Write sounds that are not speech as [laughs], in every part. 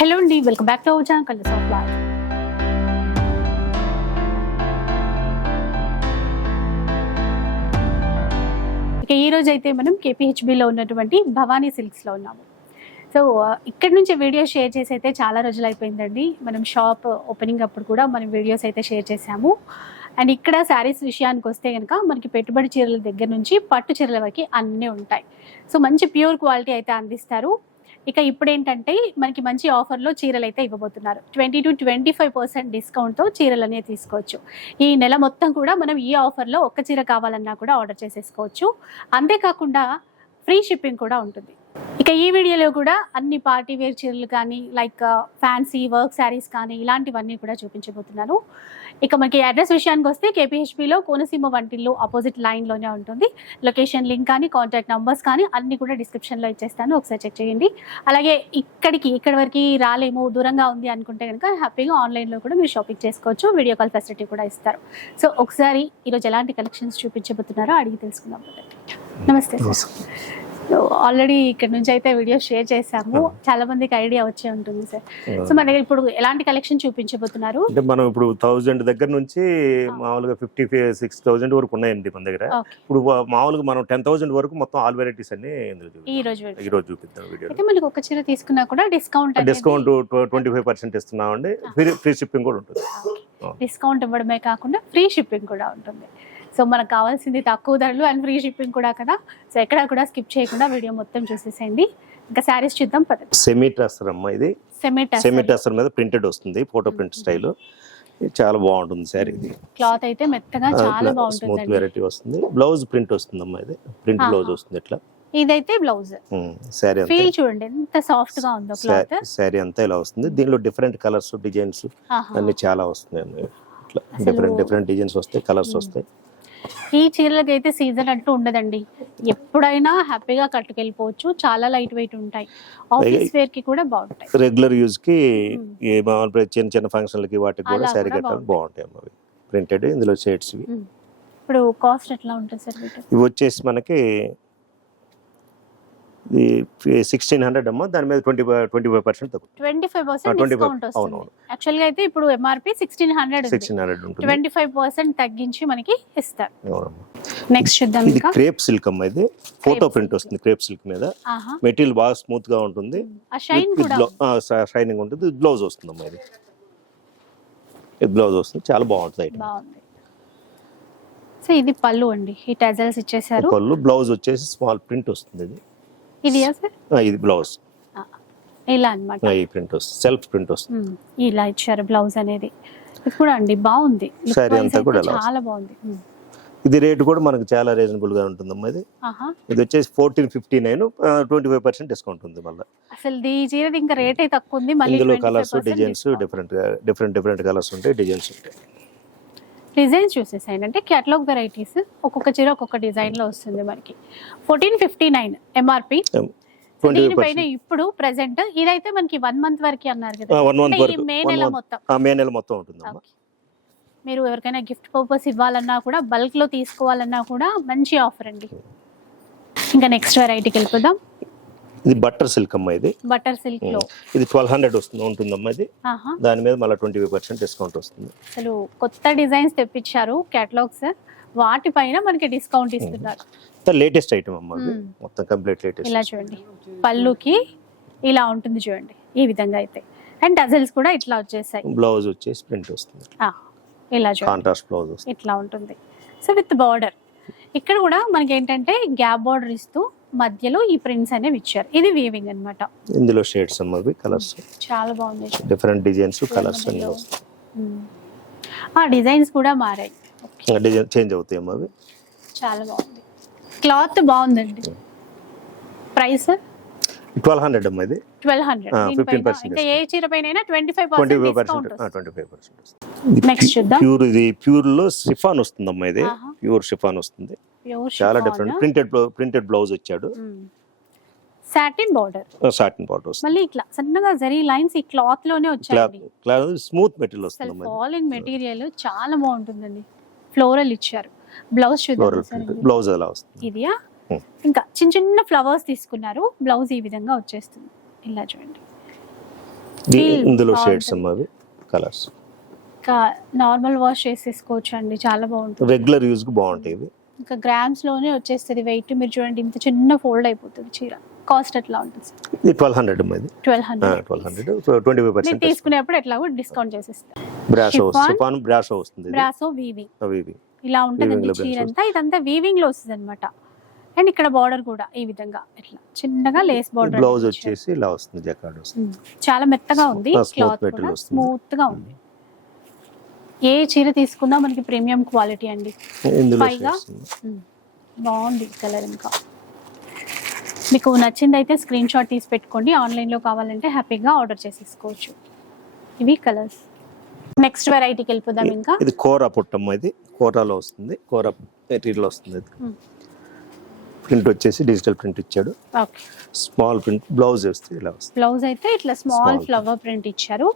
Hello అండి welcome back to our channel colours of life ఇక ఈ రోజు అయితే మనం కేపీహెచ్బిలో ఉన్నటువంటి భవానీ సిల్క్స్లో ఉన్నాము. సో ఇక్కడ నుంచి వీడియో షేర్ చేసి అయితే చాలా రోజులు అయిపోయిందండి. మనం షాప్ ఓపెనింగ్ అప్పుడు కూడా మనం వీడియోస్ అయితే షేర్ చేసాము అండ్ ఇక్కడ శారీస్ విషయానికి వస్తే కనుక మనకి పెట్టుబడి చీరల దగ్గర నుంచి పట్టు చీరల వరకు అన్నీ ఉంటాయి. సో మంచి ప్యూర్ క్వాలిటీ అయితే అందిస్తారు. ఇక ఇప్పుడు ఏంటంటే మనకి మంచి ఆఫర్లో చీరలు అయితే ఇవ్వబోతున్నారు. Twenty to twenty five percent డిస్కౌంట్తో చీరలు అనేవి తీసుకోవచ్చు. ఈ నెల మొత్తం కూడా మనం ఈ ఆఫర్లో ఒక్క చీర కావాలన్నా కూడా ఆర్డర్ చేసేసుకోవచ్చు. అంతేకాకుండా ఫ్రీ షిప్పింగ్ కూడా ఉంటుంది. ఇక ఈ వీడియోలో కూడా అన్ని పార్టీ వేర్ చీరలు కానీ లైక్ ఫ్యాన్సీ వర్క్ శారీస్ కానీ ఇలాంటివన్నీ కూడా చూపించబోతున్నాను ఇక మనకి అడ్రస్ విషయానికి వస్తే కేపీహెచ్పిలో కోనసీమ వంటిల్లు అపోజిట్ లైన్లోనే ఉంటుంది. లొకేషన్ లింక్ కానీ కాంటాక్ట్ నంబర్స్ కానీ అన్ని కూడా డిస్క్రిప్షన్లో ఇచ్చేస్తాను. ఒకసారి చెక్ చేయండి. అలాగే ఇక్కడికి ఇక్కడ వరకు రాలేము దూరంగా ఉంది అనుకుంటే కనుక హ్యాపీగా ఆన్లైన్లో కూడా మీరు షాపింగ్ చేసుకోవచ్చు. వీడియో కాల్ ఫెసిలిటీ కూడా ఇస్తారు. సో ఒకసారి ఈరోజు ఎలాంటి కలెక్షన్స్ చూపించబోతున్నారో అడిగి తెలుసుకుందాం. నమస్తే సార్. ఆల్రెడీ ఇక్కడ నుంచి అయితే వీడియో షేర్ చేశాము. చాలా మందికి ఐడియా వచ్చే ఉంటుంది సార్. సో మన దగ్గర ఇప్పుడు ఎలాంటి కలెక్షన్ చూపించబోతున్నారు? అంటే మనం ఇప్పుడు థౌజండ్ దగ్గర నుంచి మామూలుగా ఫిఫ్టీ సిక్స్ థౌజండ్ వరకు ఉన్నాయండి మన దగ్గర. ఇప్పుడు మామూలుగా మనం టెన్ థౌజండ్ వరకు మొత్తం ఆల్ వెరైటీస్ అన్ని. ఈ రోజు. ఈ రోజు చూపిద్దాం. వీడియో అయితే మనకి ఒక చీర తీసుకున్నా కూడా discount discount twenty five percent ఇస్తున్నామండి. ఫ్రీ ఫ్రీ షిప్పింగ్ కూడా ఉంటుంది. డిస్కౌంట్ ఇవ్వడమే కాకుండా ఫ్రీ షిప్పింగ్ కూడా ఉంటుంది. సో మనకు కావాల్సింది తక్కువ ధరలు అండ్ ఫ్రీ షిప్పింగ్ కూడా కదా. సో ఎక్కడ కూడా స్కిప్ చేయకుండా వీడియో మొత్తం చూసేసేయండి. ఇంకా శారీస్ చూద్దాం పదండి సెమీ ట్రస్టర్ అమ్మ ఇది. సెమీ సెమీ మీద ప్రింటెడ్ వస్తుంది ఫోటో ప్రింట్ స్టైల్ చాలా బాగుంటుంది శారీ ఇది. క్లాత్ అయితే మెత్తగా చాలా స్మూత్ బాగుంటుందండి. వెరైటీ వస్తుంది. బ్లౌజ్ ప్రింట్ వస్తుంది అమ్మా ఇది ప్రింట్. బ్లౌజ్ వస్తుంది ఇట్లా. ఇదైతే బ్లౌజ్ అంతా ఫీల్ చూడండి ఎంత సాఫ్ట్గా ఉందో క్లాత్ శారీ అంతా ఇలా వస్తుంది. దీనిలో డిఫరెంట్ కలర్స్ డిజైన్స్ అన్ని చాలా వస్తున్నాయి. ఇట్లా డిఫరెంట్ డిఫరెంట్ డిజైన్స్ వస్తాయి కలర్స్ వస్తాయి. ఈ చీరలకి అయితే సీజన్ అంటూ ఉండదండి. ఎప్పుడైనా హ్యాపీగా కట్టుకెళ్ళిపోవచ్చు. చాలా లైట్ వెయిట్ ఉంటాయి. ఆఫీస్ వేర్కి కూడా బాగుంటాయి. రెగ్యులర్ యూజ్కి మామూలు చిన్న చిన్న ఫంక్షన్లకి వాటికి కూడా కూడా కట్టాలి. బాగుంటాయి. అవి ప్రింటెడ్ ఇందులో షేడ్స్. ఇప్పుడు కాస్ట్ ఎట్లా ఉంటుంది సార్ ఇవి వచ్చేసి మనకి సిక్స్టీన్ హండ్రెడ్ అమ్మ దాని మీద twenty twenty five percent twenty five percent 25 discount వస్తుంది. అవునవును. యాక్చువల్గా అయితే ఇప్పుడు MRP sixteen hundred sixteen hundred twenty five percent తగ్గించి మనకి ఇస్తారు. నెక్స్ట్ చూద్దాం ఇది క్రేప్ సిల్క్ అమ్మ ఇది. ఫోటో ప్రింట్ వస్తుంది క్రేప్ సిల్క్ మీద. మెటీరియల్ బాగా స్మూత్గా ఉంటుంది. ఆ షైన్ కూడా షైనింగ్ ఉంటుంది. బ్లౌజ్ వస్తుంది అమ్మా ఇది. ఇది బ్లౌజ్ వస్తుంది. చాలా బాగుంటుంది ఐటమ్ సో ఇది పళ్ళు అండి. ఈ టెజల్స్ ఇచ్చేసారు. పళ్ళు బ్లౌజ్ వచ్చేసి స్మాల్ ప్రింట్ వస్తుంది ఇది. ఇది సార్ బ్లౌజ్. ఇలా అన్నమాట. ఈ ప్రింట్ వస్తుంది. సెల్ఫ్ ప్రింట్ వస్తుంది. ఇలా ఇచ్చారు బ్లౌజ్ అనేది. ఇది కూడా అండి బాగుంది. Wise అంతా కూడా చాలా బాగుంది. ఇది రేట్ కూడా మనకు చాలా రీజనబుల్గా ఉంటుందమ్మా ఇది. ఇది వచ్చేసి fourteen fifty nine twenty five percent discount ఉంది మళ్ళీ. అసలు ఈ చీరది ఇంకా రేట్ అయితే తక్కువ ఉంది మళ్ళీ ఇందులో colours designs different different different colours ఉంటాయి డిజైన్స్ ఉంటాయి. డిజైన్స్ చూసేసాయండి. అంటే క్యాటలాగ్ వెరైటీస్ ఒక్కొక్క చీర ఒక్కొక్క డిజైన్లో వస్తుంది మనకి. ఫోర్టీన్ ఫిఫ్టీ నైన్ ఎంఆర్పి దీనిపైన ఇప్పుడు ప్రెసెంట్ ఇదైతే మనకి వన్ మంత్ వరకు అన్నారు కదా. మే నెల మంత్ మొత్తం. మే నెల మొత్తం Okay. మీరు ఎవరికైనా గిఫ్ట్ పర్పస్ ఇవ్వాలన్నా కూడా బల్క్లో తీసుకోవాలన్నా కూడా మంచి ఆఫర్ అండి. ఇంకా నెక్స్ట్ వెరైటీకి వెళ్ళిపోదాం. ఇది బట్టర్ సిల్క్ అమ్మా ఇది. బటర్ సిల్క్లో ఇది ట్వెల్వ్ హండ్రెడ్ వస్తుంది ఉంటుందమ్మా ఇది. ఆహా. దాని మీద మళ్ళీ ట్వంటీ ఫైవ్ పర్సెంట్ డిస్కౌంట్ వస్తుంది. అసలు కొత్త డిజైన్స్ తెప్పించారు కేటలాగ్స్ వాటిపైన మనకి డిస్కౌంట్ ఇస్తున్నారు. లేటెస్ట్ ఐటమ్ అమ్మా ఇది. మొత్తం కంప్లీట్ లేటెస్ట్. ఇలా చూడండి. పళ్ళుకి ఇలా ఉంటుంది చూడండి. ఈ విధంగా అయితే. అండ్ టజల్స్ కూడా ఇట్లా వచ్చేసాయి. బ్లౌజ్ వచ్చేసి ప్రింట్ వస్తుంది. ఆ, ఇలా చూడండి. కాంట్రాస్ట్ బ్లౌజ్ వస్తుంది. ఇట్లా ఉంటుంది. So with border. ఇక్కడ కూడా మనకి ఏంటంటే గ్యాప్ బార్డర్ ఇస్తూ మధ్యలో ఈ ప్రింట్స్ అనేవి ఇచ్చారు. ఇది వీవింగ్ అన్నమాట. ఇందులో షేడ్స్ అమ్మ ఇవి కలర్స్ చాలా బాగుంది. డిఫరెంట్ డిజైన్స్ కలర్స్ అన్ని. ఆ డిజైన్స్ కూడా మారాయి. డిజైన్ చేంజ్ అవుతాయి అమ్మ అవి చాలా బాగుంది. క్లాత్ బాగుందండి. ప్రైస్ ట్వెల్వ్ హండ్రెడ్ అమ్మ ఇది? ట్వెల్వ్ హండ్రెడ్ 15% ఇంకా ఏ చీర పైన twenty five twenty five discount percent twenty five percent next చూద్దాం. ప్యూర్ ఇది ప్యూర్లో సిఫాన్ వస్తుంది అమ్మ ఇది. ప్యూర్ షిఫాన్ వస్తుంది. చాలా డిఫరెంట్ ప్రింటెడ్ ప్రింటెడ్ బ్లౌజ్ వచ్చాడు. సాటిన్ బార్డర్ సాటిన్ వస్తుంది. మళ్ళీ ఇట్లా సన్నగా జరీ లైన్స్ ఈ క్లాత్లోనే క్లాత్ స్మూత్ మెటీరియల్ వస్తుంది అమ్మ ఫాలింగ్ మెటీరియల్ చాలా బాగుంటుందండి. ఫ్లోరల్ ఇచ్చారు. బ్లౌజ్ చూద్దాం. బ్లౌజ్ అలా వస్తుంది? ఇదియా. ఇంకా చిన్న చిన్న ఫ్లవర్స్ తీసుకున్నారు. బ్లౌజ్ ఈ విధంగా వచ్చేస్తుంది. ఇలా చూడండి. ఇందులో. షేడ్స్ అమ్మా అవి. కలర్స్ ఇంకా నార్మల్ వాష్ చేసేసుకోవచ్చు అండి చాలా బాగుంటుంది. రెగ్యులర్ యూజ్కి బాగుంటాయి ఇంకా గ్రామ్స్లోనే వచ్చేస్తుంది వెయిట్ మీరు చూడండి ఇంత చిన్న ఫోల్డ్ అయిపోతుంది చీర. కాస్ట్ ఎట్లా ఉంటుంది? ట్వెల్వ్ హండ్రెడ్ ఇది. Twelve hundred twelve hundred twenty five percent తీసుకునేప్పుడు ఎట్లాగో డిస్కౌంట్ చేసేస్తారు. బ్రాషో Chiffon. సుపాన్ బ్రాషో వస్తుంది. బ్రాసో వీవింగ్ అవి ఇవి ఇలా లో చీర. అంతా ఇదంతా వీవింగ్లో వస్తుంది అనమాట అండ్ ఇక్కడ బార్డర్ కూడా ఈ విధంగా ఇట్లా చిన్నగా లేస్ బార్డర్ బ్లౌజ్ వచ్చేసి ఇలా వస్తుంది జకార్డ్ వస్తుంది. చాలా మెత్తగా ఉంది క్లాత్ కూడా. స్మూత్గా ఉంది. ఏ చీర తీసుకున్నా మనకి ప్రీమియం క్వాలిటీ అండి. పైగా? బాగుంది కలర్ ఇంకా. మీకు నచ్చింది అయితే స్క్రీన్ షాట్ తీసి పెట్టుకోండి. ఆన్లైన్లో కావాలంటే హ్యాపీగా ఆర్డర్ చేసేసుకోవచ్చు. ఇవి కలర్స్ నెక్స్ట్ వెరైటీకి వెళ్ళిపోదాం ఇంకా. ఇది కోరా పుట్టమ్మ ఇది. కోరాలో వస్తుంది. కోరా మెటీరియల్ వస్తుంది. ప్రింట్ వచ్చేసి డిజిటల్ ప్రింట్ ఇచ్చాడు. స్మాల్ ప్రింట్ బ్లౌజ్ వస్తుంది ఇలా వస్తుంది. బ్లౌజ్ అయితే ఇట్లా స్మాల్. Flower print. ఇచ్చారు.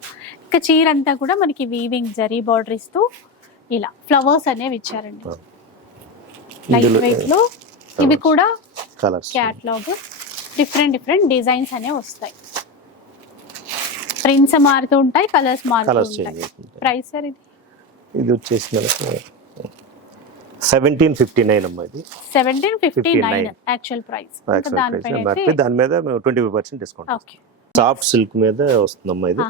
ఇంకా చీర అంతా కూడా మనకి వీవింగ్ జరీ బార్డర్ ఇస్తూ ఇలా ఫ్లవర్స్ అనేవి ఇచ్చారండి. లైట్ ఇందులో వెయిట్లో ఇవి కూడా colours catalogue different different designs అనేవి వస్తాయి. ప్రింట్స్ మారుతూ ఉంటాయి కలర్స్ మారుతూ ఉంటాయి. ప్రైస్ సార్ ఇది? ఇది వచ్చేసి మనకు సెవెంటీన్ ఫిఫ్టీ నైన్ అమ్మా ఇది. Seventeen fifty nine 59. Actual price దాని మీద మేము twenty five percent discount soft silk మీద వస్తుందమ్మా ఇది.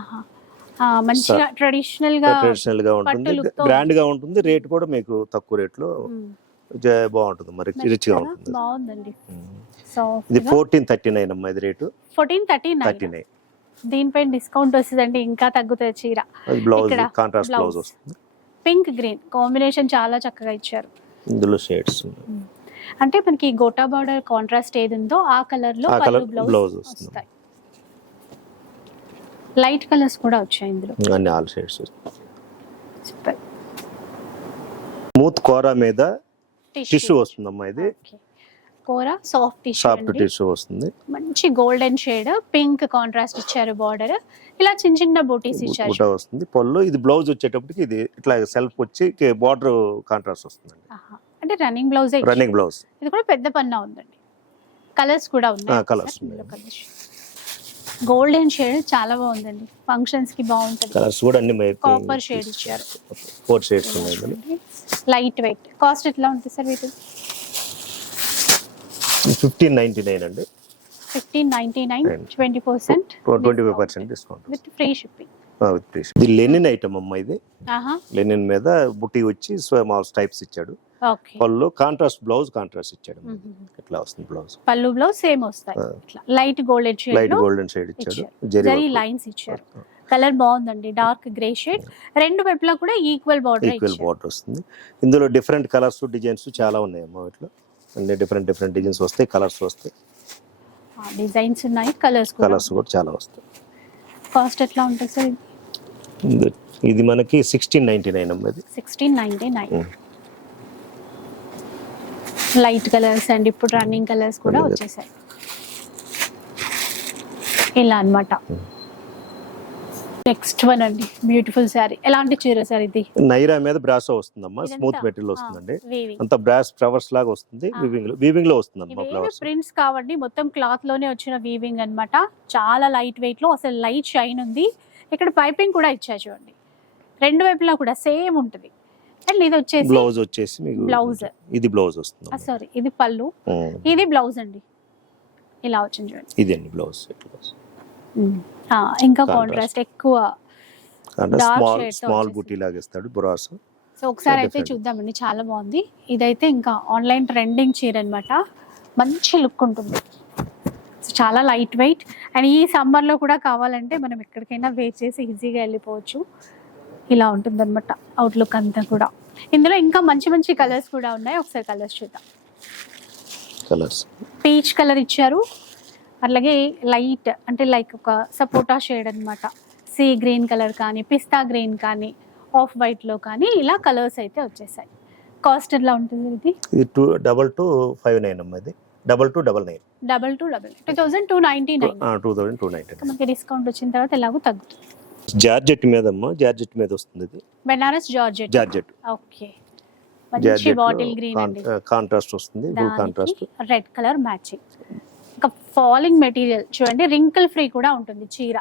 మంచిగా ట్రెడిషనల్గా ట్రెడిషనల్గా ఉంటుంది. గ్రాండ్గా ఉంటుంది. రేట్ కూడా మీకు తక్కువ రేట్లో. జ- బాగుంటుంది మరి. రిచ్గా ఉంటుంది. బాగుందండి. సో ఇది ఫోర్టీన్ థర్టీ నైన్ అమ్మా ఇది rate fourteen thirty thirty nine. దీనిపైన డిస్కౌంట్ వస్తుందండి ఇంకా తగ్గుతుంది చీర. Blouse contrast. బ్లౌజ్ వస్తుంది. పింక్ గ్రీన్ కాంబినేషన్ చాలా చక్కగా ఇచ్చారు. ఇందులో షేడ్స్ అంటే మనకి గోటా బార్డర్ కాంట్రాస్ట్ ఏది ఉందో ఆ కలర్లో బ్లౌజ్. వస్తాయి. లైట్ కలర్స్ కూడా వచ్చాయి ఇందులో. అన్ని ఆల్ షేడ్స్. స్మూత్ కోరా మీద టిష్యూ వస్తుందమ్మా ఇది. కూర సాఫ్ట్ టిష్యూ సాఫ్ట్ టిష్యూ వస్తుంది. మంచి గోల్డెన్ షేడ్ పింక్ కాంట్రాస్ట్ ఇచ్చారు బార్డర్ ఇలా చిన్న చిన్న బూటీస్ ఇచ్చారు. బుట్ట వస్తుంది. పళ్ళు ఇది బ్లౌజ్ వచ్చేటప్పటికి ఇది ఇట్లా సెల్ఫ్ వచ్చి బార్డర్ కాంట్రాస్ట్ వస్తుందండి. ఆహా. అంటే రన్నింగ్ బ్లౌజ్ రన్నింగ్ బ్లౌజ్ ఇది కూడా పెద్ద పన్నా ఉందండి. కలర్స్ కూడా ఉన్నాయి. ఉన్నాయి. గోల్డెన్ షేడ్ చాలా బాగుందండి. ఫంక్షన్స్కి బాగుంటుంది. కలర్స్ కూడా అన్ని కాపర్ షేడ్ ఇచ్చారు. ఫోర్ షేడ్స్ ఉన్నాయి. లైట్ వెయిట్ కాస్ట్ ఎట్లా ఉంటుంది సార్ వీటి ఫిఫ్టీన్ నైన్టీ నైన్ అండి. Fifteen ninety nine twenty percent twenty five percent discount. With free shipping with free ఇది లెనిన్ ఐటమ్ అమ్మా ఇది. లెనిన్ మీద బుట్టి వచ్చి టైప్స్ ఇచ్చాడు. పళ్ళు కాంట్రాస్ట్ బ్లౌజ్ కాంట్రాస్ట్ ఇచ్చాడు. ఇట్లా వస్తుంది బ్లౌజ్? పళ్ళు బ్లౌజ్ సేమ్ వస్తాయి. ఇట్లా లైట్ గోల్డెన్ షేడ్ లైట్లో గోల్డెన్ షేడ్ ఇచ్చాడు. జరీ లైన్స్ ఇచ్చారు. కలర్ బాగుందండి. Dark grey shade. రెండు వైపులా కూడా ఈక్వల్ బార్డర్ ఈక్వల్ బార్డర్ వస్తుంది. ఇందులో డిఫరెంట్ కలర్స్ డిజైన్స్ చాలా ఉన్నాయి అమ్మా వీటిలో. అన్ని డిఫరెంట్ డిఫరెంట్ డిజైన్స్ వస్తాయి కలర్స్ వస్తాయి. డిజైన్స్ ఉన్నాయి కలర్స్ కలర్స్ కూడా చాలా వస్తాయి. కాస్ట్ ఎట్లా ఉంటుంది సార్? ఇది- మనకి సిక్స్టీన్ నైన్టీ నైన్ అమ్మా ఇది. Sixteen ninety nine. Light colours and ఇప్పుడు రన్నింగ్ కలర్స్ కూడా వచ్చేసాయి. ఇలా అన్నమాట. నెక్స్ట్ వన్ అండి. బ్యూటిఫుల్ శారీ ఎలాంటి చీర సార్ ఇది? నైరా మీద బ్రాసో వస్తుందమ్మా? స్మూత్ మెటీరియల్ వస్తుందండి. అంత బ్రాస్ ఫ్లవర్స్ లాగా వస్తుంది. వీవింగ్లో వీవింగ్లో వస్తుందమ్మా ఫ్లవర్స్ ప్రింట్స్ కావండి. మొత్తం క్లాత్లోనే వచ్చిన వీవింగ్ అన్నమాట. చాలా లైట్ వెయిట్లో అసలు లైట్ షైన్ ఉంది. ఇక్కడ పైపింగ్ కూడా ఇచ్చా చూడండి. రెండు వైపులా కూడా సేమ్ ఉంటుంది. అండ్ ఇది వచ్చేసి బ్లౌజ్ వచ్చేసి మీకు Blouse. ఇది బ్లౌజ్ వస్తుంది. సారీ ఇది పళ్ళు. ఇది బ్లౌజ్ అండి. ఇలా వచ్చింది చూడండి. ఇది అండి బ్లౌజ్ ఆ, ఇంకా. కాంట్రాస్ట్ ఎక్కువ. Small small. బూటీ లాగా ఇస్తాడు బురాస్ సో ఒకసారి అయితే. చూద్దామండి చాలా బాగుంది. ఇదైతే ఇంకా ఆన్లైన్ ట్రెండింగ్ చీర అన్నమాట. మంచి లుక్ ఉంటుంది. చాలా లైట్ వెయిట్ అండ్ ఈ సమ్మర్లో కూడా కావాలంటే మనం ఎక్కడికైనా వేర్ చేసి ఈజీగా వెళ్ళిపోవచ్చు. ఇలా ఉంటుంది అనమాట అవుట్లుక్ అంతా కూడా. ఇందులో ఇంకా మంచి మంచి కలర్స్ కూడా ఉన్నాయి. ఒకసారి కలర్స్ చూద్దాం. కలర్స్ పీచ్ కలర్ ఇచ్చారు. అలాగే లైట్ అంటే లైక్ ఒక సపోటా షేడ్ అన్నమాట. సీ గ్రీన్ కలర్ కానీ పిస్తా గ్రీన్ కానీ ఆఫ్ వైట్లో కానీ ఇలా కలర్స్ అయితే వచ్చేసాయి. కాస్ట్ ఎలా ఉంటుంది ఇది? ఇది two double two five nine అమ్మా ఇది. Double two double nine. Double two double two thousand two ninety nine. Two thousand two ninety మనకి డిస్కౌంట్ వచ్చిన తర్వాత ఎలాగో తగ్గుతుంది. జార్జెట్ మీద అమ్మా జార్జెట్ మీద వస్తుంది ఇది. బెనారస్ జార్జెట్. జార్జెట్. ఓకే. మంచి బాటిల్ గ్రీన్ అండి. కాంట్రాస్ట్ వస్తుంది blue contrast. Red colour matching. ఇంకా ఫాలింగ్ మెటీరియల్ చూడండి రింకిల్ ఫ్రీ కూడా ఉంటుంది చీర.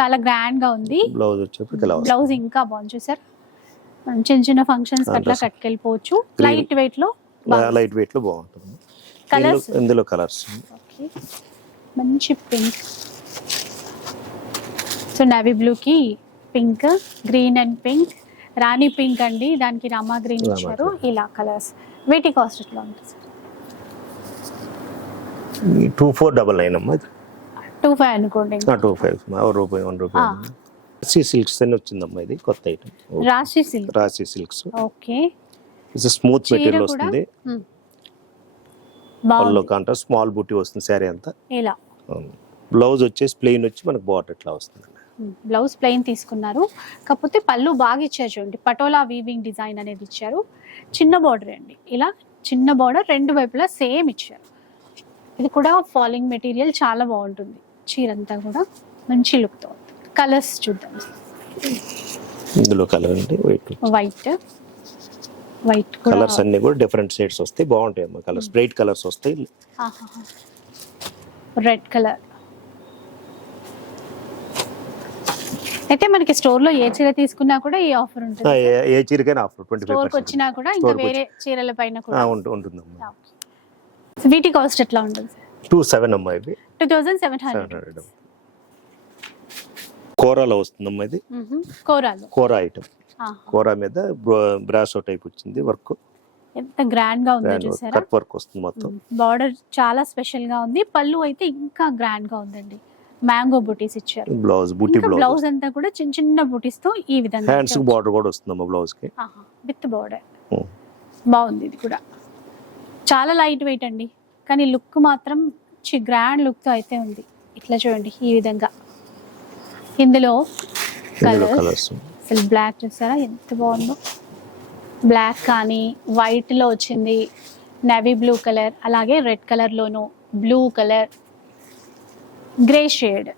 చాలా గ్రాండ్గా ఉంది. బ్లౌజ్ బ్లౌజ్ ఇంకా బాగుంది చూసారు. చిన్న చిన్న ఫంక్షన్స్ అట్లా. కట్టుకెళ్ళిపోవచ్చు. లైట్ వెయిట్లో లైట్ వెయిట్లో బాగుంటుంది. కలర్స్ ఇందులో- కలర్స్ ఓకే మంచి పింక్ సో నావీ బ్లూకి pink green and pink Rani pink అండి. దానికి రామా గ్రీన్ ఇచ్చారు. ఇలా కలర్స్ వీటి కాస్ట్ ఎట్లా ఉంటుంది? టూ ఫోర్ డబల్ నైన్ అమ్మా టూ ఫైవ్ అనుకోండి. Two five. రూపాయి వన్. రూపాయి. రాశి సిల్క్స్ అని వచ్చిందమ్మా ఇది కొత్త item Rashi silk. Rashi silks. Okay. ఇది స్మూత్ మెటీరియల్ వస్తుంది. పళ్ళు కాంట్రా స్మాల్ బూటీ వస్తుంది శారీ అంతా. ఇలా. బ్లౌజ్ వచ్చేసి ప్లెయిన్ వచ్చి మనకు బాటర్ ఇట్లా వస్తుంది. బ్లౌజ్ ప్లెయిన్ తీసుకున్నారు. కాకపోతే పళ్ళు బాగా ఇచ్చారు చూడండి. పటోలా వీవింగ్ డిజైన్ అనేది ఇచ్చారు. చిన్న బార్డర్ అండి. ఇలా చిన్న బార్డర్ రెండు వైపులా సేమ్ ఇచ్చారు. ఇది కూడా ఫాలింగ్ మెటీరియల్ చాలా బాగుంటుంది. చీర అంతా కూడా మంచి లుక్తో కలర్స్ చూద్దాం. ఇందులో కలర్ అండి వైట్ వైట్ వైట్ కలర్స్ అన్ని కూడా డిఫరెంట్ షేడ్స్ వస్తాయి. బాగుంటాయి అమ్మా కలర్స్ బ్రైట్ కలర్స్ వస్తాయి. రెడ్ కలర్ అయితే మనకి స్టోర్లో ఏ చీర తీసుకున్నా కూడా ఈ ఆఫర్ ఉంటుంది. ఏ- చీరకైనా ఆఫర్ ట్వంటీ స్టోర్ ఫైవ్ వచ్చినా కూడా ఇంకా వేరే చీరల పైన కూడా. ఉంటుందమ్మా. సో వీటి కాస్ట్ ఎట్లా ఉంటుంది? టూ సెవెన్ అమ్మా ఇవి టూ థౌజండ్ సెవెన్ హండ్రెడ్ కోరాలో వస్తుందమ్మా ఇది. కోరాలు. కోర ఐటమ్. కోరా మీద బ్రాసో టైప్ వచ్చింది వర్క్ ఎంత గ్రాండ్గా ఉందో చూసారా? కట్ వర్క్ వస్తుంది మొత్తం. బార్డర్ చాలా స్పెషల్గా ఉంది. పళ్ళు అయితే ఇంకా గ్రాండ్గా ఉందండి. మ్యాంగో బుటీస్ ఇచ్చారు. బ్లౌజ్ బూటీ బ్లౌజ్ బ్లౌజ్ అంతా కూడా చిన్న చిన్న బుటీస్తో ఈ విధంగా హ్యాండ్స్ బార్డర్ కూడా వస్తుందమ్మా బ్లౌజ్కి. With border. బాగుంది ఇది కూడా. చాలా లైట్ వెయిట్ అండి. కానీ లుక్ మాత్రం గ్రాండ్ లుక్తో అయితే ఉంది. ఇట్లా చూడండి ఈ విధంగా. ఇందులో కలర్స్ అసలు బ్లాక్ చూసారా? ఎంత బాగుందో. బ్లాక్ కానీ white లో వచ్చింది నేవీ బ్లూ కలర్ అలాగే red కలర్లోను blue colour grey shade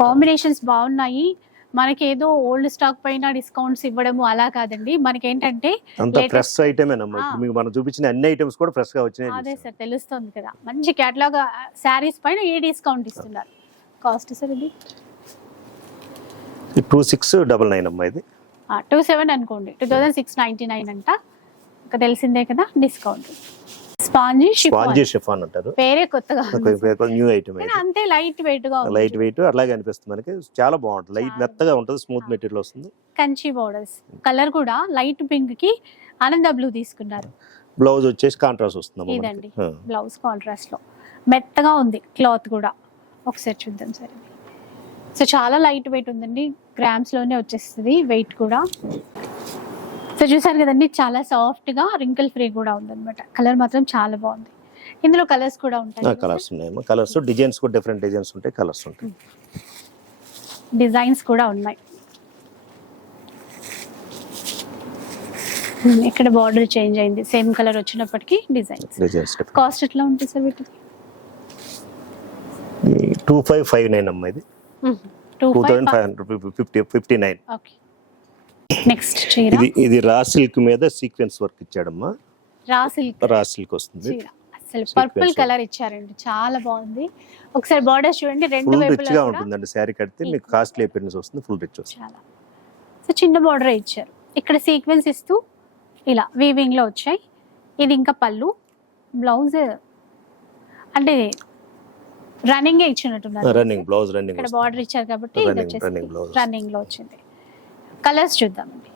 combinations బాగున్నాయి. మనకి ఏదో ఓల్డ్ స్టాక్ పైన డిస్కౌంట్స్ ఇవ్వడము అలా కాదండి. మనకి ఏంటంటే అంత Latest- ఫ్రెష్. ఇప్పుడు మీకు మనం చూపించిన అన్ని ఐటమ్స్ కూడా ఫ్రెష్గా అదే వచ్చినాయి సార్ తెలుస్తుంది కదా. మంచి క్యాటలాగ్ శారీస్ పైన ఏ డిస్కౌంట్ ఇస్తున్నారు? కాస్ట్ సార్ ఇది? టూ సిక్స్ డబల్ నైన్ అమ్మా ఇది. టూ సెవెన్ అనుకోండి. Two thousand six ninety nine అంట. ఇంకా తెలిసిందే కదా డిస్కౌంట్. స్పాంజీ స్పాంజీ షిఫాన్ అంటారు. పేరే కొత్తగా న్యూ ఐటమ్ అంతే లైట్ వెయిట్గా లైట్ వెయిట్ అలాగే అనిపిస్తుంది మనకి. చాలా బాగుంటుంది. లైట్ మెత్తగా ఉంటుంది స్మూత్ మెటీరియల్ వస్తుంది. కంచి బోర్డర్స్. కలర్ కూడా లైట్ పింక్కి ఆనంద బ్లూ తీసుకున్నారు. బ్లౌజ్ వచ్చేసి కాంట్రాస్ట్ వస్తుంది ఇదండి. బ్లౌజ్ కాంట్రాస్ట్లో మెత్తగా ఉంది క్లాత్ కూడా. ఒకసారి చూద్దాం సరే. సో చాలా లైట్ వెయిట్ ఉందండి. గ్రామ్స్లోనే వచ్చేస్తుంది వెయిట్ కూడా. చూసారు కదండి చాలా సాఫ్ట్గా రింకిల్ ఫ్రీ కూడా ఉందన్నమాట. కలర్ మాత్రం చాలా బాగుంది. ఇందులో కలర్స్ కూడా ఉంటాయి. కలర్స్ ఉన్నాయమ్మా కలర్స్ డిజైన్స్ కూడా డిఫరెంట్ డిజైన్స్ ఉంటాయి కలర్స్ ఉంటాయి. డిజైన్స్ కూడా ఉన్నాయి. Hmm, ఇక్కడ బార్డర్ చేంజ్ అయింది? సేమ్ కలర్ వచ్చినప్పటికీ డిజైన్స్ డిజైన్స్ కాస్ట్ ఎట్లా ఉంటుంది సార్ వీటికి? టూ ఫైవ్ ఫైవ్ నైన్ అమ్మా ఇది. Two thousand five hundred fifty fifty nine okay next చీర. ఇది ఇది రా సిల్క్ మీద sequence work ఇచ్చాడమ్మా. Raw silk raw silk వస్తుంది. చీర. అసలు పర్పుల్. కలర్ ఇచ్చారండి. చాలా బాగుంది. ఒకసారి బార్డర్ చూడండి రెండు ఫుల్ రిచ్గా వైపులా కూడా ఉంటుందండి. శారీ కడితే మీకు కాస్ట్లీ అపియరెన్స్ వస్తుంది. ఫుల్ రిచ్ వస్తుంది. చాలా. సో చిన్న బార్డర్ ఇచ్చారు. ఇక్కడ సీక్వెన్స్ ఇస్తూ ఇలా వీవింగ్లో వచ్చాయి. ఇది ఇంకా పళ్ళు బ్లౌజ్ అంటే రన్నింగ్ ఇచ్చినట్టున్నారు. రన్నింగ్ బ్లౌజ్ రన్నింగ్ ఇక్కడ బార్డర్ ఇచ్చారు కాబట్టి ఇది వచ్చేసి. రన్నింగ్లో వచ్చింది. కలర్స్ చూద్దామండి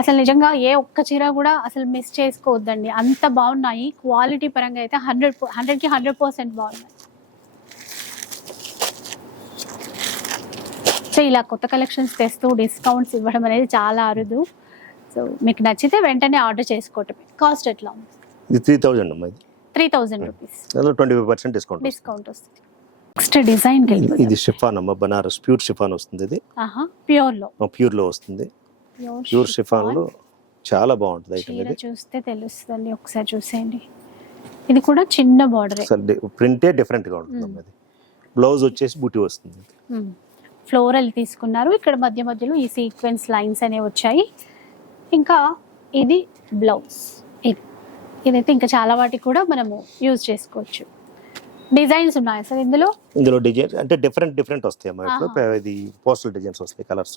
అసలు నిజంగా ఏ ఒక్క చీర కూడా అసలు మిస్ చేసుకోవద్దండి. అంత బాగున్నాయి. క్వాలిటీ పరంగా అయితే హండ్రెడ్ హండ్రెడ్కి హండ్రెడ్ పర్సెంట్ బాగున్నాయి. సో ఇలా కొత్త కలెక్షన్స్ తెస్తూ డిస్కౌంట్స్ ఇవ్వడం అనేది చాలా అరుదు. సో మీకు నచ్చితే వెంటనే ఆర్డర్ చేసుకోవటమే. కాస్ట్ ఎట్లా ఉంది? త్రీ థౌజండ్ అమ్మా three thousand rupees twenty five percent discount discount వస్తుంది. నెక్స్ట్ డిజైన్ ఇది షిఫాన్ అమ్మా బనారస్ ప్యూర్ షిఫాన్ వస్తుంది ఇది. ప్యూర్లో ప్యూర్లో వస్తుంది. Pure chiffon. లో చాలా బాగుంటుంది ఐటమ్ ఇది. చూస్తే తెలుస్తుందండి ఒకసారి చూసేయండి. ఇది కూడా చిన్న బార్డర్ ప్రింటే డిఫరెంట్గా ఉంటుంది అమ్మా ఇది. బ్లౌజ్ వచ్చేసి బూటీ వస్తుంది. ఫ్లోరల్ తీసుకున్నారు. ఇక్కడ మధ్య మధ్యలో ఈ సీక్వెన్స్ లైన్స్ అనేవి వచ్చాయి. ఇంకా ఇది బ్లౌజ్ ఇది. ఇదైతే ఇంకా చాలా వాటికి కూడా మనము యూజ్ చేసుకోవచ్చు. డిజైన్స్ ఉన్నాయా సార్ ఇందులో? ఇందులో డిజైన్ అంటే డిఫరెంట్ డిఫరెంట్ వస్తాయి అమ్మా ఇట్లా ఇది పోస్టల్ డిజైన్స్ వస్తాయి కలర్స్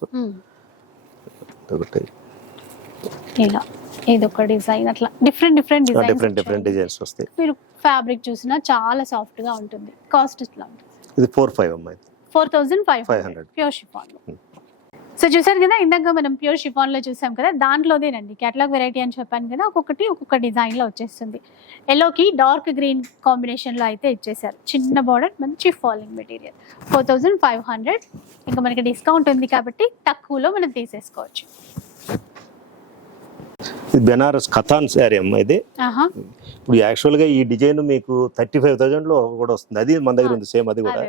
ఇలా. ఇది ఒక డిజైన్ అట్లా different different designs different different designs వస్తాయి. మీరు ఫ్యాబ్రిక్ చూసినా చాలా సాఫ్ట్గా ఉంటుంది. కాస్ట్ ఇట్లా ఉంటుంది. ఇది ఫోర్ ఫైవ్ అమ్మా ఇది. Four thousand five 500. Hundred pure chiffon Hmm. So చూసారు కదా ఇందాక మనం ప్యూర్ షిఫాన్లో చూసాం కదా దాంట్లోదేనండి కేటలాగ్ వెరైటీ అని చెప్పాను కదా ఒక్కొక్కటి ఒక్కొక్క డిజైన్లో వచ్చేస్తుంది. ఎల్లోకి డార్క్ గ్రీన్ కాంబినేషన్లో అయితే ఇచ్చేసారు చిన్న బార్డర్ మంచి falling material four thousand five hundred ఇంకా మనకి డిస్కౌంట్ ఉంది కాబట్టి తక్కువలో మనం తీసేసుకోవచ్చు. ఇది బెనారస్ కథాన్ శారీ అమ్మా ఇది ఇప్పుడు యాక్చువల్గా ఈ డిజైన్ మీకు థర్టీ ఫైవ్ థౌజండ్లో కూడా వస్తుంది. అది మన దగ్గర ఉంది సేమ్ అది కూడా.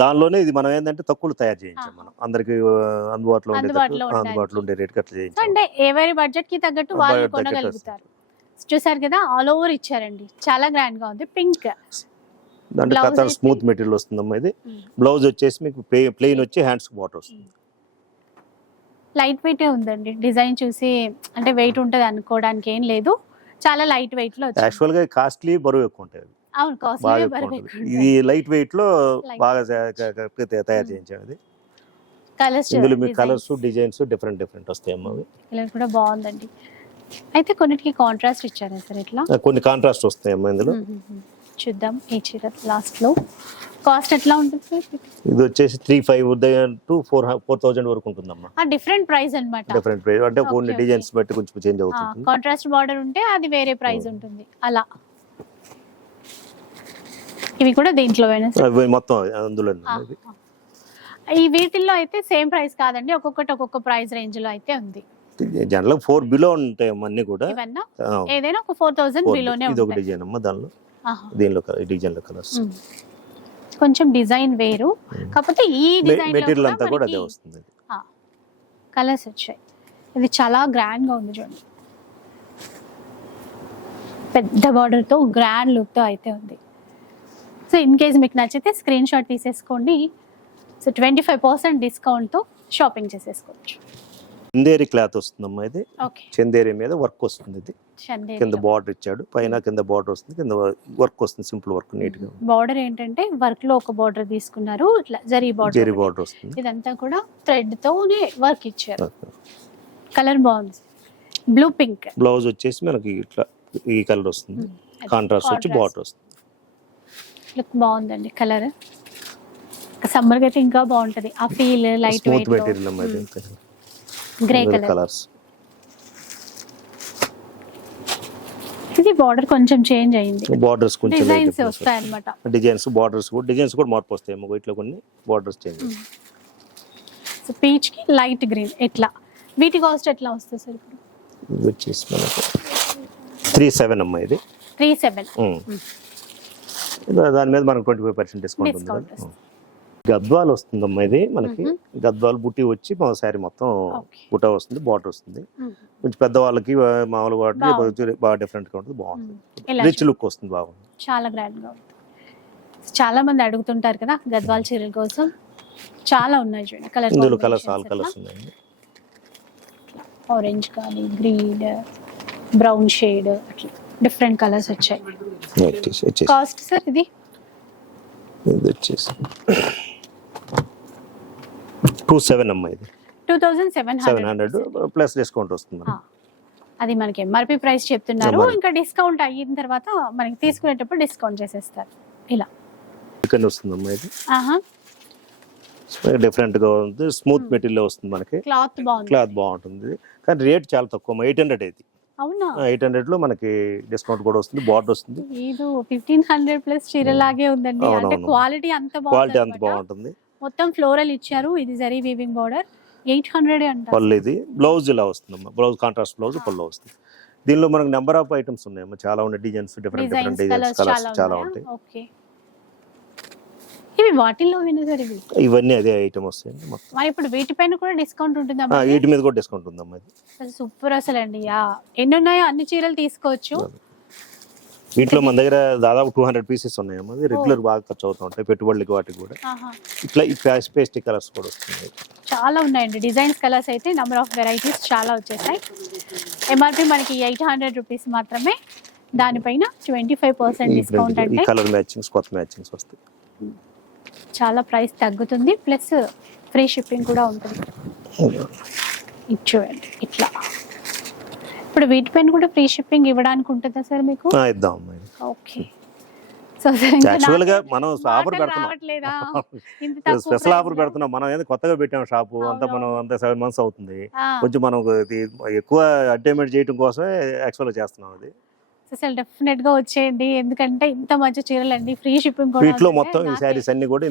దానిలోనే ఇది మనం ఏంటంటే తక్కువలో తయారు చేయించాం మనం. అందరికి అందుబాటులో ఉండేటట్టు అందుబాటులో ఉండే రేట్ అట్లా సో చేయించాం. అంటే ఎవరి బడ్జెట్కి తగ్గట్టు వాళ్ళు కొనగలుగుతారు. చూసారు కదా ఆల్ ఓవర్ ఇచ్చారండి. చాలా గ్రాండ్గా ఉంది. Pink Blouse katan smooth material వస్తుందమ్మా ఇది. బ్లౌజ్ వచ్చేసి మీకు ప్లెయిన్ వచ్చి హ్యాండ్స్ బాటర్ వస్తుంది. లైట్ వెయిట్ ఉందండి డిజైన్ చూసి అంటే వెయిట్ ఉంటది అనుకోవడానికి ఏం లేదు చాలా లైట్ వెయిట్లో. యాక్చువల్గా కాస్ట్లీ బరువు ఎక్కువ ఉంటాయి అవి. అవును కాస్ట్లీ బరువు ఉంటుంది ఇది లైట్ వెయిట్లో. బాగా తయారు Hmm. చేయించాం కలర్స్ ఇందులో మీకు కలర్స్ డిజైన్స్ డిఫరెంట్ డిఫరెంట్ వస్తాయి అమ్మా కలర్ కూడా బాగుందండి అయితే కొన్నిటికి కాంట్రాస్ట్ ఇచ్చారా సార్ ఇట్లా కొన్ని కాంట్రాస్ట్ వస్తాయి అమ్మా ఇందులో మ్మ్, మ్మ్. చూద్దాం ఈ చీర లాస్ట్లో కాస్ట్ ఎట్లా ఉంటుంది సార్? ఇది వచ్చేసి three five to four four thousand వరకు ఉంటుందమ్మా. ఆ డిఫరెంట్ ప్రైస్ అన్నమాట. డిఫరెంట్ ప్రైస్ అంటే కొన్ని. డిజైన్స్ బట్టి కొంచెం చేంజ్ అవుతుంది. కాంట్రాస్ట్ బార్డర్ ఉంటే అది వేరే ప్రైస్ Hmm. ఉంటుంది. అలా. ఇవి కూడా అవి మొత్తం అందులో. ఈ వీటిల్లో అయితే సేమ్ ప్రైస్ కాదండి. ఒక్కొక్కటి ఒక్కొక్క ప్రైస్ రేంజ్లో అయితే ఉంది. జనరల్ ఫోర్ బిలో ఉంటాయి అన్ని కూడా. ఏదైనా ఒక ఫోర్ థౌసండ్ బిలోనే ఇది ఒక డిజైన్ అమ్మా దానిలో. దీనిలో డిజైన్లో కలర్స్. కొంచెం డిజైన్ వేరు. కాకపోతే ఈ డిజైన్ మెటీరియల్ అంతా కూడా అదే వస్తుంది. కలర్స్ వచ్చాయి. ఇది చాలా గ్రాండ్గా ఉంది చూడండి. పెద్ద బార్డర్తో గ్రాండ్ లుక్తో అయితే ఉంది. సో ఇన్ కేస్ మీకు నచ్చితే స్క్రీన్ షాట్ తీసేసుకోండి. సో ట్వంటీ ఫైవ్ పర్సెంట్ డిస్కౌంట్తో షాపింగ్ చేసేసుకోవచ్చు. చందేరి క్లాత్ వస్తుందమ్మా ఇది. ఓకే. చందేరి మీద వర్క్ వస్తుంది ఇది. కింద బార్డర్ ఇచ్చాడు. పైన కింద బార్డర్ వస్తుంది. కింద వర్క్ వస్తుంది. సింపుల్ వర్క్ నీట్గా బార్డర్ ఏంటంటే వర్క్లో ఒక బార్డర్ తీసుకున్నారు. ఇట్లా జరీ జెరీ బార్డర్ బార్డర్ వస్తుంది. ఇదంతా కూడా థ్రెడ్ తోనే వర్క్ ఇచ్చారు. కలర్ బాగుంది. Blue pink. బ్లౌజ్ వచ్చేసి మనకి ఇట్లా ఈ కలర్ వస్తుంది. కాంట్రాస్ట్ వచ్చి బార్డర్ వస్తుంది. లుక్ బాగుందండి కలర్. సమ్మర్ అయితే ఇంకా బాగుంటది. ఆ feel light weight material grey colour colours ఇది బార్డర్ కొంచెం చేంజ్ అయింది. బార్డర్స్ కొంచెం డిజైన్స్ వస్తాయి అనమాట డిజైన్స్ బార్డర్స్ కూడా డిజైన్స్ కూడా మార్పు వస్తాయి ఇట్లా కొన్ని బార్డర్స్ చేంజ్ సో పీచ్కి లైట్ గ్రీన్ ఎట్లా? వీటి కాస్ట్ ఎట్లా వస్తుంది సార్ ఇప్పుడు? వచ్చేసి మనకు త్రీ సెవెన్ అమ్మా ఇది. Three seven um. దాని మీద మనకు ట్వంటీ ఫైవ్ పర్సెంట్ డిస్కౌంట్ ఉంది. గద్వాల్ వస్తుందమ్మా ఇది. మనకి గద్వాల్ బుట్టి వచ్చి మా శారీ మొత్తం. బుట్ట వస్తుంది బార్డర్ వస్తుంది. కొంచెం పెద్దవాళ్ళకి మామూలు వాటికి బాగా డిఫరెంట్గా ఉంటుంది బాగుంటుంది. రిచ్ లుక్ వస్తుంది బాగుంది చాలా గ్రాండ్గా చాలా మంది అడుగుతుంటారు కదా గద్వాల్ చీరల కోసం. చాలా ఉన్నాయి చూడండి కలర్ ఇందులో కలర్స్ ఆల్ కలర్స్ ఉన్నాయండి. ఆరెంజ్ కానీ గ్రీన్ బ్రౌన్ షేడ్ అట్లా. డిఫరెంట్ కలర్స్ వచ్చాయి. కాస్ట్ సార్ ఇది? ఇది వచ్చేసి. టూ సెవెన్ అమ్మా ఇది. Two thousand seven seven hundred plus discount వస్తుంది. అది మనకి ఎంఆర్పి ప్రైస్ చెప్తున్నారు. ఇంకా డిస్కౌంట్ అయిన తర్వాత మనకి తీసుకునేటప్పుడు డిస్కౌంట్ చేసేస్తారు. ఇలా. చికెన్ వస్తుందమ్మా ఇది. డిఫరెంట్గా ఉంది. స్మూత్ మెటీరియల్ వస్తుంది మనకి. క్లాత్ బాగుంది. క్లాత్ బాగుంటుంది. కానీ రేట్ చాలా తక్కువ ఎయిట్ హండ్రెడ్ ఇది. అవునా? ఎయిట్ హండ్రెడ్లో మనకి డిస్కౌంట్ కూడా వస్తుంది. బార్డర్ వస్తుంది. ఇది ఫిఫ్టీన్ హండ్రెడ్ ప్లస్ చీరలాగే ఉందండి. అంటే. క్వాలిటీ అంత క్వాలిటీ అంత బాగుంటుంది. మొత్తం ఫ్లోరల్ ఇచ్చారు. ఇది zari weaving border eight hundred అంట. పళ్ళు ఇది. బ్లౌజ్ ఇలా వస్తుందమ్మా. బ్లౌజ్ కాంట్రాస్ట్ బ్లౌజ్ పళ్ళు వస్తుంది. దీనిలో మనకి నెంబర్ ఆఫ్ ఐటమ్స్ ఉన్నాయమ్మా. చాలా ఉన్నాయి. Designs different different designs colours చాలా ఉన్నాయా? ఉంటాయి. ఓకే ఇవి వాటిల్లో సార్ ఇవి. ఇవన్నీ అదే ఐటమ్ వస్తాయండి మొత్తం. మరి ఇప్పుడు వీటిపైన కూడా డిస్కౌంట్ ఉంటుందా ఆ, వీటి మీద కూడా డిస్కౌంట్ ఉందమ్మా ఇది. సూపర్ అసలు అండి. యా. ఎన్ని ఉన్నాయో అన్ని చీరలు తీసుకోవచ్చు. వీటిలో మన దగ్గర దాదాపు టూ హండ్రెడ్ పీసెస్ ఉన్నాయమ్మా రెగ్యులర్ బాగా ఖర్చు అవుతూ ఉంటాయి. పెట్టుబడులకి వాటికి కూడా. ఇట్లా ఈ పేస్టిక్ కలర్స్ కూడా వస్తున్నాయి. చాలా ఉన్నాయండి. డిజైన్స్ కలర్స్ అయితే నెంబర్ ఆఫ్ వెరైటీస్ చాలా వచ్చేసాయి. ఎంఆర్పి మనకి ఎయిట్ హండ్రెడ్ రూపీస్ మాత్రమే. దానిపైన ట్వంటీ ఫైవ్ పర్సెంట్ డిస్కౌంట్ అంటే కలర్ మ్యాచింగ్స్ కొత్త మ్యాచింగ్స్ వస్తాయి. చాలా ప్రైస్ తగ్గుతుంది. ప్లస్ ఫ్రీ షిప్పింగ్ కూడా ఉంటుంది. చూడండి. ఇట్లా. ఇప్పుడు వీటిపైన కూడా ఫ్రీ షిప్పింగ్ ఇవ్వడానికి ఉంటుందా సార్ మీకు? ఇద్దాం. ఓకే. సో యాక్చువల్గా మనం ఆఫర్ పెడుతున్నాం. [laughs] Special offer? పెడుతున్నాం. మనం ఏదో కొత్తగా పెట్టాం షాపు. అంతా మనం. అంతా సెవెన్ మంత్స్ అవుతుంది. కొంచెం మనం ఎక్కువ అడ్డేమెంట్ చేయడం కోసమే యాక్చువల్ చేస్తున్నాం అది. అసలు డెఫినెట్గా వచ్చేయండి. ఎందుకంటే ఇంత మంచి చీరలు అండి. ఫ్రీ షిప్పింగ్ కూడా వీటిలో. మొత్తం ఈ శారీస్ అన్ని కూడా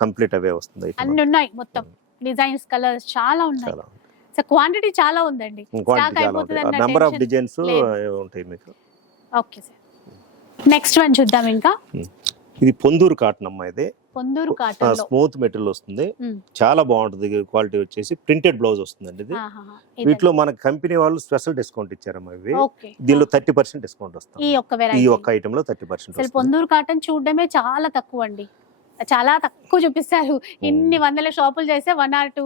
కంప్లీట్ అవే వస్తుంది. అన్ని ఉన్నాయి మొత్తం. డిజైన్స్ కలర్స్ చాలా ఉన్నాయి. సో క్వాంటిటీ చాలా ఉందండి. స్టాక్ చాలా అయిపోతుంది నెంబర్ ఆఫ్ డిజైన్స్. ఉంటాయి మీకు? ఓకే సార్ నెక్స్ట్ వన్ చూద్దాం ఇంకా. ఇది పొందూరు కాటన్ అమ్మా ఇది. పొందూరు కాటన్ స్మూత్ మెటీరియల్ వస్తుంది. మ్మ్. చాలా బాగుంటుంది. క్వాలిటీ వచ్చేసి ప్రింటెడ్ బ్లౌజ్ వస్తుందండి ఇది. వీటిలో మన కంపెనీ వాళ్ళు స్పెషల్ డిస్కౌంట్ ఇచ్చారమ్మా ఇవి. దీనిలో థర్టీ పర్సెంట్ డిస్కౌంట్ ఈ వస్తుంది ఈ ఒక్క ఐటమ్లో థర్టీ పర్సెంట్ పొందూరు కాటన్ చూడడమే చాలా తక్కువ అండి చాలా తక్కువ చూపిస్తారు. ఇన్ని వందల షాపులు చేస్తే వన్ ఆర్ టూ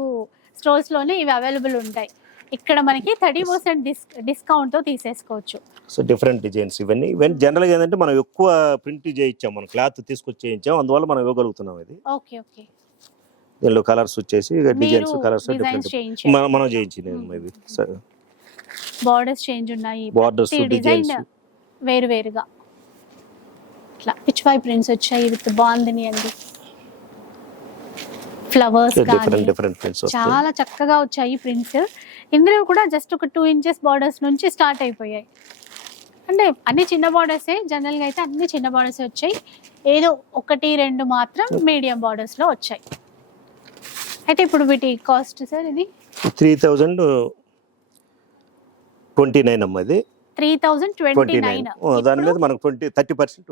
స్టోర్స్లోనే ఇవి అవైలబుల్ ఉంటాయి. ఇక్కడ మనకి థర్టీ పర్సెంట్ డిస్కౌంట్తో తీసేసుకోవచ్చు. సో డిఫరెంట్ డిజైన్స్ ఇవన్నీ ఇవన్నీ జనరల్గా ఏంటంటే మనం ఎక్కువ ప్రింట్ చేయించాం మనం క్లాత్ తీసుకొచ్చి చేయించాం అందువల్ల మనం ఇవ్వగలుగుతున్నాం ఇది. ఓకే ఓకే దీనిలో కలర్స్ వచ్చేసి డిజైన్స్ కలర్స్ డిఫరెంట్ మనం చేయించింది ఇవి. బార్డర్స్ చేంజ్ ఉన్నాయి. బార్డర్స్ డిజైన్ డిజైన్స్ వేరు వేరుగా. ఇట్లా పిచ్ వై ప్రింట్స్ వచ్చాయి విత్ బాగుంది అండి. ఫ్లవర్స్ కానీ డిఫరెంట్ డిఫరెంట్ ప్రింట్స్ వస్తాయి. చాలా చక్కగా వచ్చాయి ప్రింట్స్ ఇందులో కూడా జస్ట్ ఒక టూ ఇంచెస్ బార్డర్స్ నుంచి స్టార్ట్ అయిపోయాయి. అంటే అన్ని చిన్న బార్డర్సే జనరల్గా అయితే అన్ని చిన్న బార్డర్స్ వచ్చాయి. ఏదో ఒకటి రెండు మాత్రం మీడియం బార్డర్స్లో వచ్చాయి. అయితే ఇప్పుడు వీటి కాస్ట్ సార్ ఇది? త్రీ థౌజండ్ ట్వంటీ నైన్ అమ్మ ఇది. త్రీ థౌజండ్ ట్వంటీ నైన్ దాని మీద మనకు ట్వంటీ థర్టీ పర్సెంట్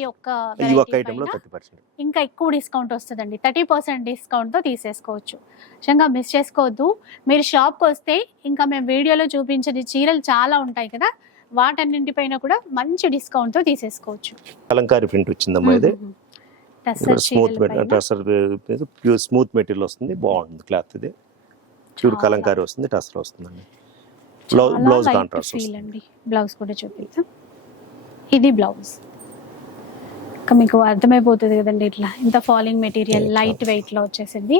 ఈ ఒక్క ఈ థర్టీ పర్సెంట్. ఇంకా ఎక్కువ డిస్కౌంట్ వస్తుందండి. థర్టీ పర్సెంట్ డిస్కౌంట్తో తీసేసుకోవచ్చు. నిజంగా మిస్ చేసుకోవద్దు. మీరు షాప్కి వస్తే ఇంకా మేము వీడియోలో చూపించిన చీరలు చాలా ఉంటాయి కదా వాటన్నింటిపైన కూడా మంచి డిస్కౌంట్తో తీసేసుకోవచ్చు. కలంకారీ ప్రింట్ వచ్చిందమ్మా ఇది. Smooth tussar pure smooth material వస్తుంది. బాగుంటుంది క్లాత్ ఇది. ప్యూర్ కలంకారీ వస్తుంది టసర్ వస్తుందండి. బ్లౌజ్ బ్లౌజ్ కాంట్రాస్ట్ అండి. బ్లౌజ్ కూడా చూపిద్దాం. ఇది బ్లౌజ్. ఇంకా మీకు అర్థమైపోతుంది కదండి ఇట్లా. ఇంత ఫాలింగ్ మెటీరియల్. లైట్ వెయిట్లో వచ్చేసింది.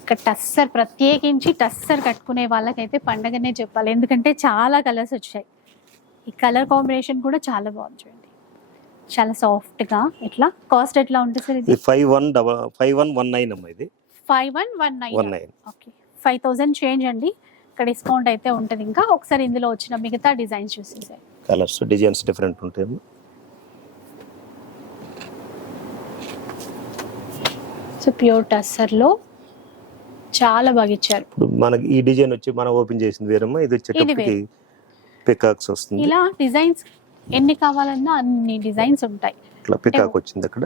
ఇంకా టస్సర్ ప్రత్యేకించి టస్సర్ కట్టుకునే వాళ్ళకైతే పండగనే చెప్పాలి. ఎందుకంటే చాలా కలర్స్ వచ్చాయి. ఈ కలర్ కాంబినేషన్ కూడా చాలా బాగుంది చూడండి. చాలా సాఫ్ట్గా ఇట్లా. కాస్ట్ ఎట్లా ఉంటుంది సార్ ఇది? Five one double five one one nine అమ్మా ఇది. Five one one one nine. Nine okay. Five thousand change అండి. ఇక్కడ డిస్కౌంట్ అయితే ఉంటుంది. ఇంకా ఒకసారి ఇందులో వచ్చిన మిగతా డిజైన్స్ చూసేసాయి కలర్స్ డిజైన్స్ డిఫరెంట్ ఉంటాయి సో ప్యూర్ టస్సర్లో చాలా బాగా ఇచ్చారు. ఇప్పుడు మనకి ఈ డిజైన్ వచ్చి మనం ఓపెన్ చేసింది వేరమ్మా ఇది వచ్చేటప్పటికి పికాక్స్ వస్తుంది. ఇలా డిజైన్స్ ఎన్ని కావాలన్నా అన్ని డిజైన్స్ ఉంటాయి. ఇట్లా పికాక్ వచ్చింది అక్కడ.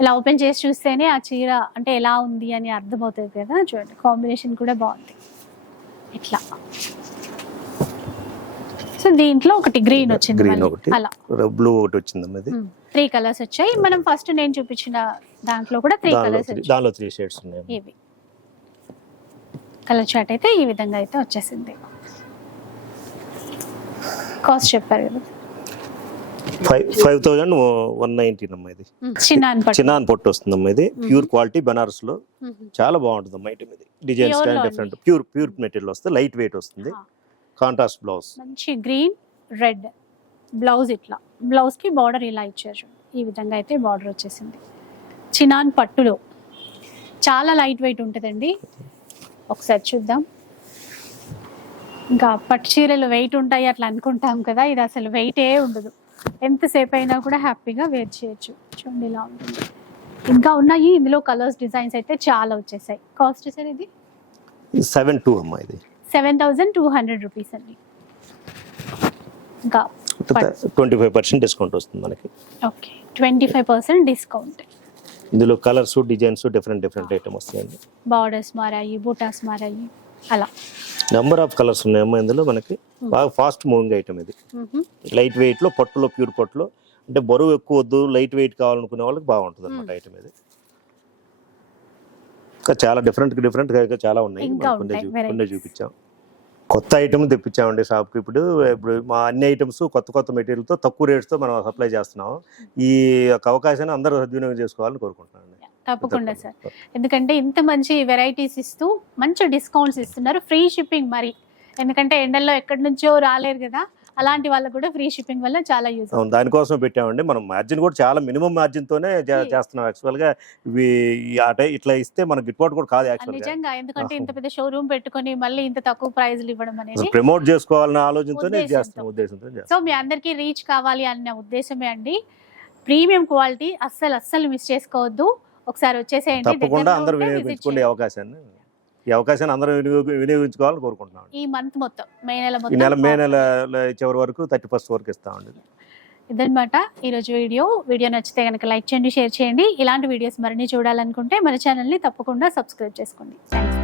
ఇలా ఓపెన్ చేసి చూస్తేనే ఆ చీర అంటే ఎలా ఉంది అని అర్థమవుతుంది కదా. చూడండి కాంబినేషన్ కూడా బాగుంది. ఇట్లా. సో దీంట్లో ఒకటి గ్రీన్ వచ్చింది గ్రీన్. ఒకటి. అలా. బ్లూ ఒకటి వచ్చిందమ్మా ఇది. త్రీ కలర్స్ వచ్చాయి. మనం ఫస్ట్ నేను చూపించిన దాంట్లో కూడా త్రీ కలర్స్ దానిలో త్రీ షేడ్స్ ఉన్నాయి ఇవి. కలర్ చార్ట్ అయితే ఈ విధంగా అయితే వచ్చేసింది. కాస్ట్ చెప్పారు కదా. Five five thousand one nineteen అమ్మా ఇది చిన్న అన్పట్టు చిన్న పొట్టు వస్తుందమ్మా ఇది. ప్యూర్ క్వాలిటీ బనారస్లో. చాలా బాగుంటుంది అమ్మా ఐటమ్ ఇది డిజైన్స్ కానీ డిఫరెంట్ ప్యూర్ ప్యూర్ మెటీరియల్ వస్తుంది. లైట్ వెయిట్ వస్తుంది. కాంట్రాస్ట్ బ్లౌజ్ మంచి గ్రీన్ రెడ్ బ్లౌజ్ ఇట్లా. బ్లౌజ్కి బార్డర్ ఇలా ఇచ్చారు. ఈ విధంగా అయితే బార్డర్ వచ్చేసింది. చినాన్ పట్టులో చాలా లైట్ వెయిట్ ఉంటుందండి. ఒకసారి చూద్దాం. ఇంకా పట్టు చీరలు వెయిట్ ఉంటాయి అట్లా అనుకుంటాం కదా ఇది అసలు వెయిటే ఉండదు. ఎంతసేపు అయినా కూడా హ్యాపీగా వేర్ చేయొచ్చు. చూడండి ఇలా ఉంటుంది. ఇంకా ఉన్నాయి. ఇందులో కలర్స్ డిజైన్స్ అయితే చాలా వచ్చేసాయి. కాస్ట్ సార్ ఇది? సెవెన్ టూ అమ్మా ఇది. Seven thousand two hundred rupees అండి. ఇంకా ట్వంటీ ఫైవ్ పర్సెంట్ డిస్కౌంట్ వస్తుంది మనకి. Okay. Twenty five percent discount ఇందులో colours designs different different item వస్తాయండి. బార్డర్స్ మారాయి బూటాస్ మారాయి. అలా. నెంబర్ ఆఫ్ కలర్స్ ఉన్నాయమ్మా ఇందులో మనకి. బాగా ఫాస్ట్ మూవింగ్ ఐటమ్ ఇది. లైట్ వెయిట్లో పట్టులో ప్యూర్ పట్టులో. అంటే బరువు ఎక్కువ వద్దు లైట్ వెయిట్ కావాలనుకునే వాళ్ళకి బాగుంటుంది అనమాట Hmm. ఐటమ్ ఇది. ఇంకా చాలా డిఫరెంట్ డిఫరెంట్గా చాలా ఉన్నాయి. కొన్ని. చూపించాం. కొత్త ఐటమ్ తెప్పించామండి షాప్కి ఇప్పుడు. ఇప్పుడు మా అన్ని ఐటమ్స్ కొత్త కొత్త మెటీరియల్తో తక్కువ రేట్స్తో మనం సప్లై చేస్తున్నాం. ఈ యొక్క అవకాశాన్ని అందరూ సద్వినియోగం చేసుకోవాలని కోరుకుంటున్నాను తప్పకుండా సార్. ఎందుకంటే ఇంత మంచి వెరైటీస్ ఇస్తూ మంచి డిస్కౌంట్స్ ఇస్తున్నారు. ఫ్రీ షిప్పింగ్ మరి. ఎందుకంటే ఎండల్లో ఎక్కడి నుంచో రాలేరు కదా. అలాంటి వాళ్ళకు కూడా ఫ్రీ షిప్పింగ్ వల్ల చాలా యూజ్ అవును దానికోసం పెట్టామండి. మనం మార్జిన్ కూడా చాలా మినిమం మార్జిన్తోనే Hmm. చేస్తున్నాం. యాక్చువల్గా ఇవి ఈ ఆట ఇట్లా ఇస్తే మనకి గిట్టుబాటు కూడా కాదు యాక్చువల్గా నిజంగా ఎందుకంటే ఇంత పెద్ద షోరూమ్ పెట్టుకొని మళ్ళీ ఇంత తక్కువ ప్రైజ్లు ఇవ్వడం అనేది ప్రమోట్ చేసుకోవాలన్న ఆలోచనతోనే. చేస్తున్నాం ఉద్దేశంతో సో మీ అందరికీ రీచ్ కావాలి అన్న ఉద్దేశమే అండి. ప్రీమియం క్వాలిటీ అస్సలు అస్సలు మిస్ చేసుకోవద్దు. ఒకసారి వచ్చేసేయండి తప్పకుండా అందరూ చేయండి. అవకాశాన్ని ఈ అవకాశాన్ని అందరూ వినియోగ వినియోగించుకోవాలని కోరుకుంటున్నాం ఈ మంత్ మొత్తం మే నెల ఈ మొత్తం నెల మే. నెల చివరి వరకు థర్టీ ఫస్ట్ వరకు ఇస్తామండి. ఇదన్నమాట ఈరోజు వీడియో. వీడియో నచ్చితే కనుక లైక్ చేయండి షేర్ చేయండి. ఇలాంటి వీడియోస్ మరిన్ని చూడాలనుకుంటే మన ఛానల్ని తప్పకుండా సబ్స్క్రైబ్ చేసుకోండి. థ్యాంక్